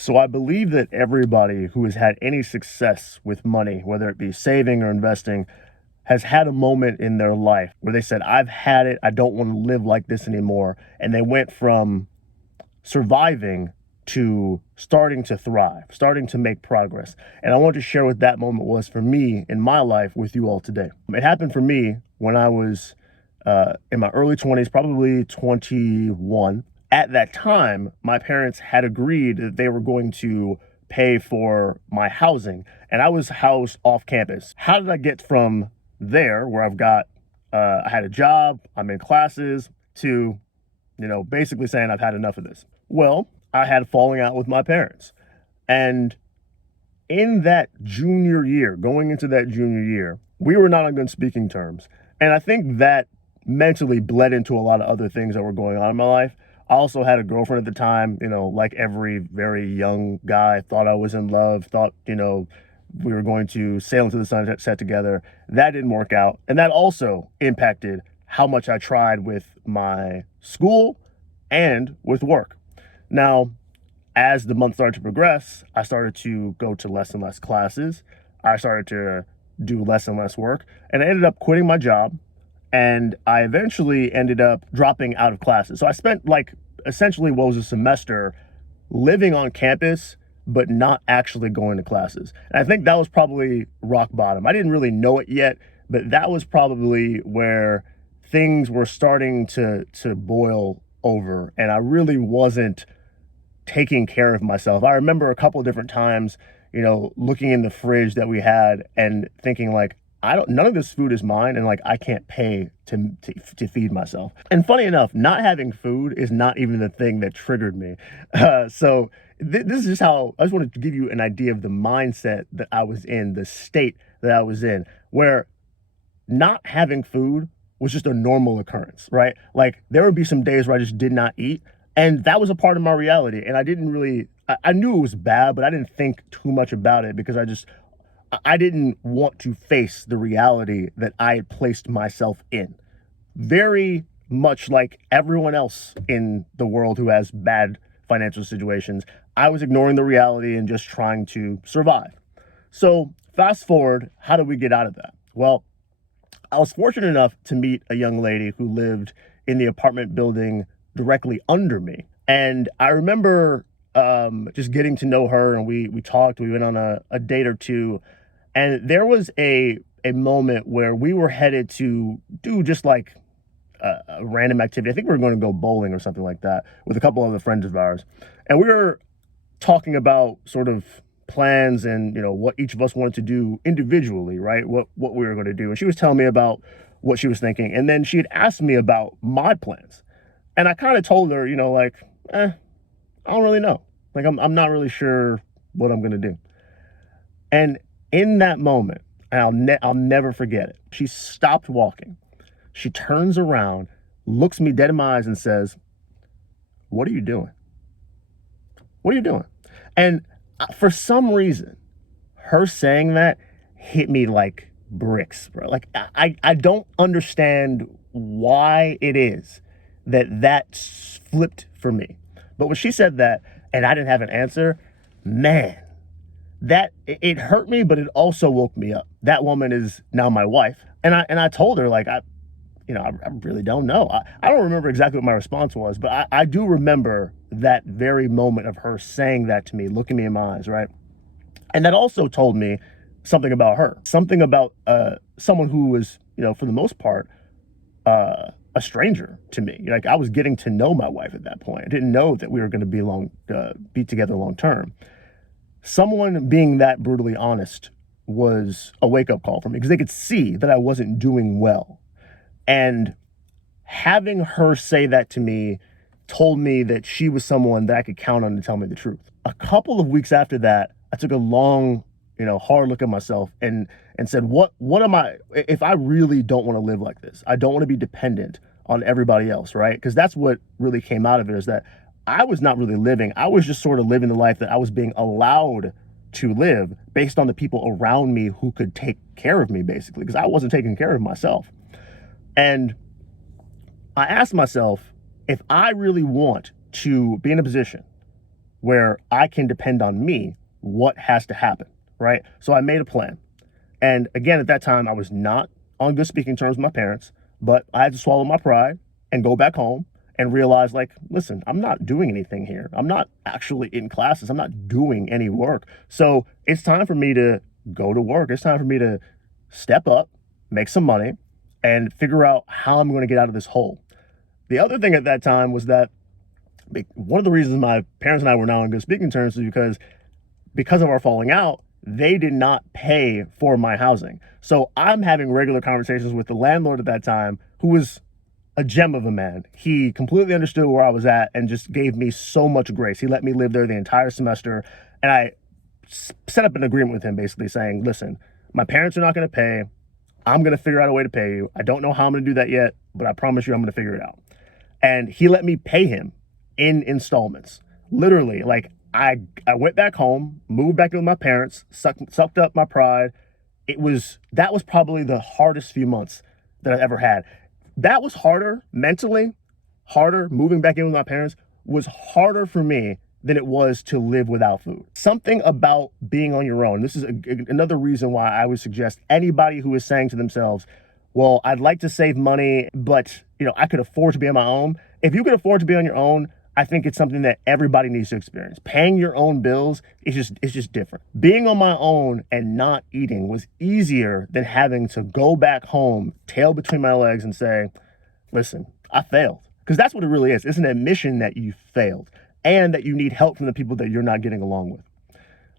So I believe that everybody who has had any success with money, whether it be saving or investing, has had a moment in their life where they said, I've had it. I don't want to live like this anymore. And they went from surviving to starting to thrive, starting to make progress. And I want to share what that moment was for me in my life with you all today. It happened for me when I was in my early 20s, probably 21. At that time, my parents had agreed that they were going to pay for my housing, and I was housed off campus. How did I get from there, where I had a job, I'm in classes, to, basically saying I've had enough of this? Well, I had a falling out with my parents. And in that junior year, going into that junior year, we were not on good speaking terms. And I think that mentally bled into a lot of other things that were going on in my life. I also had a girlfriend at the time, like every very young guy, thought I was in love, thought, we were going to sail into the sunset together. That didn't work out. And that also impacted how much I tried with my school and with work. Now, as the month started to progress, I started to go to less and less classes. I started to do less and less work, and I ended up quitting my job. And I eventually ended up dropping out of classes. So I spent essentially what was a semester living on campus, but not actually going to classes. And I think that was probably rock bottom. I didn't really know it yet, but that was probably where things were starting to boil over. And I really wasn't taking care of myself. I remember a couple of different times, looking in the fridge that we had and thinking none of this food is mine, and I can't pay to feed myself. And funny enough, not having food is not even the thing that triggered me. So this is just how I just wanted to give you an idea of the mindset that I was in, the state that I was in, where not having food was just a normal occurrence, right? There would be some days where I just did not eat, and that was a part of my reality. And I knew it was bad, but I didn't think too much about it because I didn't want to face the reality that I had placed myself in. Very much like everyone else in the world who has bad financial situations, I was ignoring the reality and just trying to survive. So fast forward, how did we get out of that? Well, I was fortunate enough to meet a young lady who lived in the apartment building directly under me. And I remember just getting to know her, and we talked, we went on a date or two. And there was a moment where we were headed to do just a random activity. I think we were going to go bowling or something like that with a couple other friends of ours. And we were talking about sort of plans and, what each of us wanted to do individually, right? What we were going to do. And she was telling me about what she was thinking. And then she had asked me about my plans. And I kind of told her, I don't really know. I'm not really sure what I'm going to do. And in that moment, and I'll never forget it, she stopped walking. She turns around, looks me dead in my eyes and says, "What are you doing? What are you doing?" And for some reason, her saying that hit me like bricks, bro. I don't understand why it is that flipped for me. But when she said that and I didn't have an answer, man, that it hurt me, but it also woke me up. That woman is now my wife. And I told her, I really don't know. I don't remember exactly what my response was, but I do remember that very moment of her saying that to me, looking me in my eyes, right? And that also told me something about her, something about someone who was, for the most part, a stranger to me. I was getting to know my wife at that point. I didn't know that we were going to be together long term. Someone being that brutally honest was a wake-up call for me because they could see that I wasn't doing well. And having her say that to me told me that she was someone that I could count on to tell me the truth. A couple of weeks after that, I took a long, hard look at myself and said, what am I, if I really don't want to live like this? I don't want to be dependent on everybody else, right? Because that's what really came out of it, is that I was not really living. I was just sort of living the life that I was being allowed to live based on the people around me who could take care of me, basically, because I wasn't taking care of myself. And I asked myself, if I really want to be in a position where I can depend on me, what has to happen, right? So I made a plan. And again, at that time, I was not on good speaking terms with my parents, but I had to swallow my pride and go back home and realize, like, listen, I'm not doing anything here. I'm not actually in classes. I'm not doing any work. So it's time for me to go to work. It's time for me to step up, make some money, and figure out how I'm going to get out of this hole. The other thing at that time was that one of the reasons my parents and I were now on good speaking terms is because of our falling out, they did not pay for my housing. So I'm having regular conversations with the landlord at that time, who was a gem of a man. He completely understood where I was at and just gave me so much grace. He let me live there the entire semester. And I set up an agreement with him basically saying, listen, my parents are not going to pay. I'm going to figure out a way to pay you. I don't know how I'm going to do that yet, but I promise you I'm going to figure it out. And he let me pay him in installments. Literally, like I went back home, moved back in with my parents, sucked up my pride. That was probably the hardest few months that I've ever had. That was harder mentally, moving back in with my parents was harder for me than it was to live without food. Something about being on your own. This is another reason why I would suggest anybody who is saying to themselves, well, I'd like to save money, but I could afford to be on my own. If you could afford to be on your own, I think it's something that everybody needs to experience. Paying your own bills is just different. Being on my own and not eating was easier than having to go back home, tail between my legs, and say, listen, I failed. Because that's what it really is. It's an admission that you failed and that you need help from the people that you're not getting along with.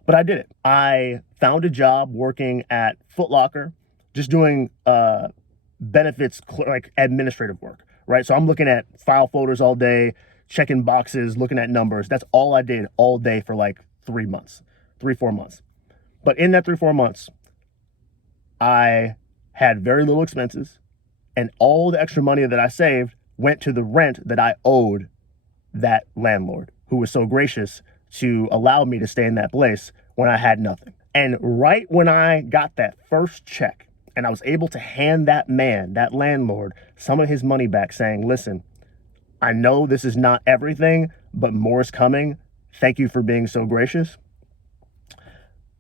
But I did it. I found a job working at Foot Locker, just doing benefits, like administrative work, right? So I'm looking at file folders all day, checking boxes, looking at numbers. That's all I did all day for like 4 months. But in that 4 months, I had very little expenses, and all the extra money that I saved went to the rent that I owed that landlord, who was so gracious to allow me to stay in that place when I had nothing. And right when I got that first check and I was able to hand that man, that landlord, some of his money back, saying, listen, I know this is not everything, but more is coming. Thank you for being so gracious.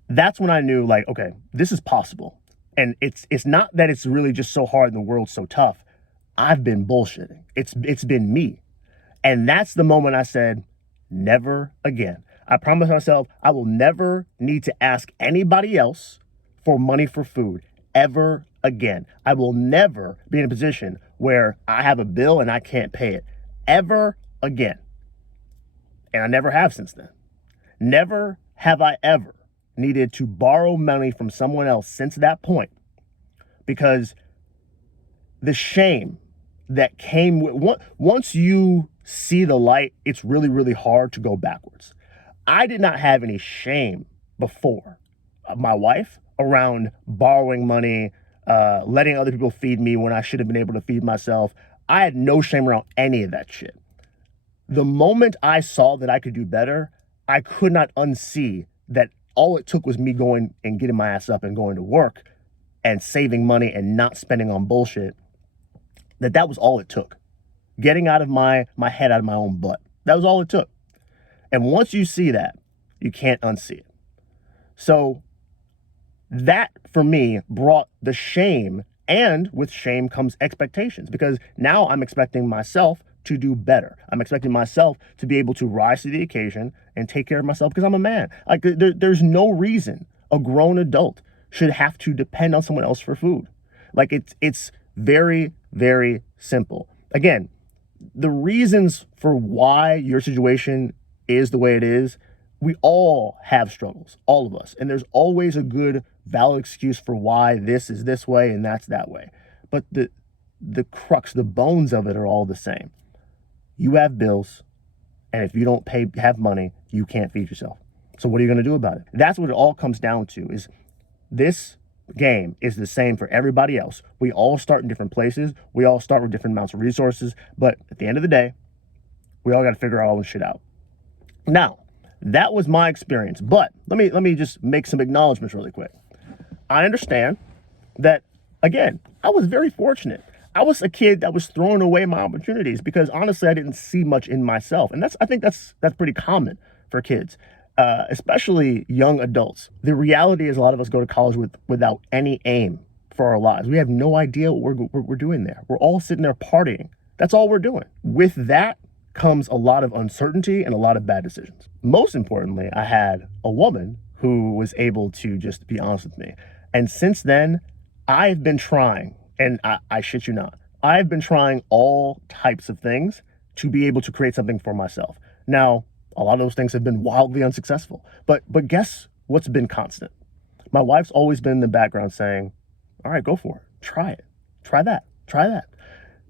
That's when I knew, like, okay, this is possible. And it's not that it's really just so hard and the world's so tough. I've been bullshitting. It's been me. And that's the moment I said, never again. I promised myself I will never need to ask anybody else for money for food ever again. I will never be in a position where I have a bill and I can't pay it ever again. And I never have since then. Never have I ever needed to borrow money from someone else since that point, because the shame that came with once you see the light, it's really, really hard to go backwards. I did not have any shame before my wife around borrowing money, letting other people feed me when I should have been able to feed myself. I had no shame around any of that shit. The moment I saw that I could do better, I could not unsee that all it took was me going and getting my ass up and going to work and saving money and not spending on bullshit. That was all it took. Getting out of my head, out of my own butt. That was all it took. And once you see that, you can't unsee it. So that, for me, brought the shame, and with shame comes expectations, because now I'm expecting myself to do better. I'm expecting myself to be able to rise to the occasion and take care of myself, because I'm a man. Like there's no reason a grown adult should have to depend on someone else for food. Like it's very, very simple. Again, the reasons for why your situation is the way it is, we all have struggles, all of us. And there's always a good, valid excuse for why this is this way and that's that way. But the crux, the bones of it are all the same. You have bills, and if you don't have money, you can't feed yourself. So what are you going to do about it? That's what it all comes down to, is this game is the same for everybody else. We all start in different places. We all start with different amounts of resources. But at the end of the day, we all got to figure all this shit out. Now, that was my experience. But let me just make some acknowledgments really quick. I understand that, again, I was very fortunate. I was a kid that was throwing away my opportunities because honestly, I didn't see much in myself. And I think that's pretty common for kids, especially young adults. The reality is a lot of us go to college without any aim for our lives. We have no idea what we're doing there. We're all sitting there partying. That's all we're doing. With that comes a lot of uncertainty and a lot of bad decisions. Most importantly, I had a woman who was able to just be honest with me. And since then, I've been trying, and I shit you not, I've been trying all types of things to be able to create something for myself. Now, a lot of those things have been wildly unsuccessful, but guess what's been constant? My wife's always been in the background saying, all right, go for it. Try it. Try that. Try that.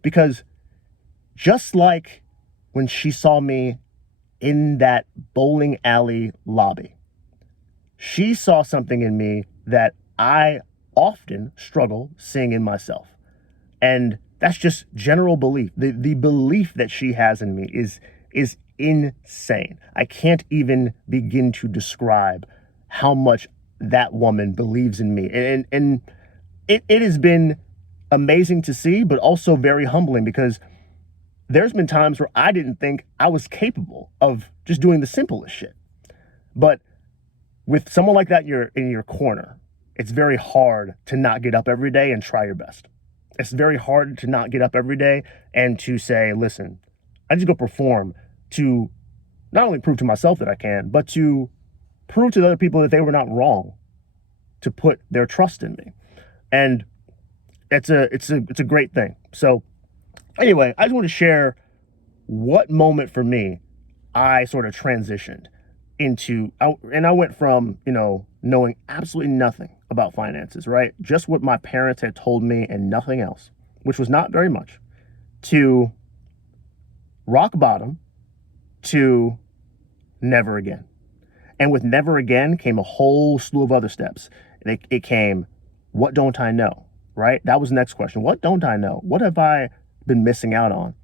Because just like when she saw me in that bowling alley lobby, she saw something in me that I often struggle seeing in myself. And that's just general belief. The belief that she has in me is insane. I can't even begin to describe how much that woman believes in me. And it has been amazing to see, but also very humbling, because there's been times where I didn't think I was capable of just doing the simplest shit. But with someone like that in your corner, it's very hard to not get up every day and try your best. It's very hard to not get up every day and to say, listen, I just go perform to not only prove to myself that I can, but to prove to the other people that they were not wrong to put their trust in me. And it's a great thing. So anyway, I just want to share what moment for me I sort of transitioned into, and I went from, knowing absolutely nothing about finances, right? Just what my parents had told me and nothing else, which was not very much, to rock bottom, to never again. And with never again came a whole slew of other steps. It came, what don't I know, right? That was the next question. What don't I know? What have I been missing out on?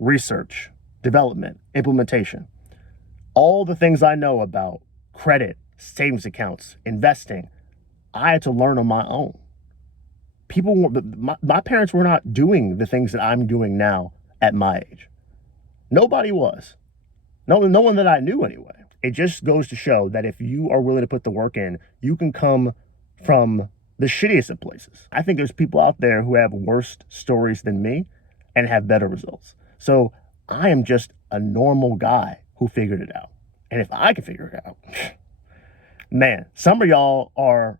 Research, development, implementation. All the things I know about credit, savings accounts, investing, I had to learn on my own. My parents were not doing the things that I'm doing now at my age. Nobody was. No one that I knew anyway. It just goes to show that if you are willing to put the work in, you can come from the shittiest of places. I think there's people out there who have worse stories than me and have better results. So I am just a normal guy who figured it out. And if I can figure it out, man, some of y'all are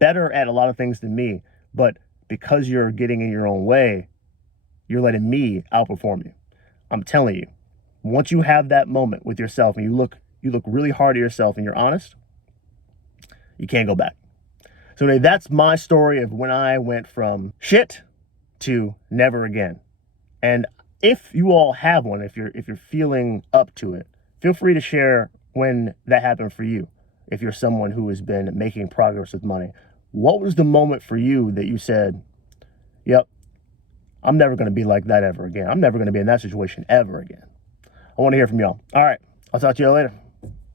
better at a lot of things than me, but because you're getting in your own way, you're letting me outperform you. I'm telling you, once you have that moment with yourself and you look really hard at yourself and you're honest, you can't go back. So anyway, that's my story of when I went from shit to never again. And if you all have one, if you're feeling up to it, feel free to share when that happened for you. If you're someone who has been making progress with money, what was the moment for you that you said, yep, I'm never going to be like that ever again. I'm never going to be in that situation ever again. I want to hear from y'all. All right. I'll talk to you later.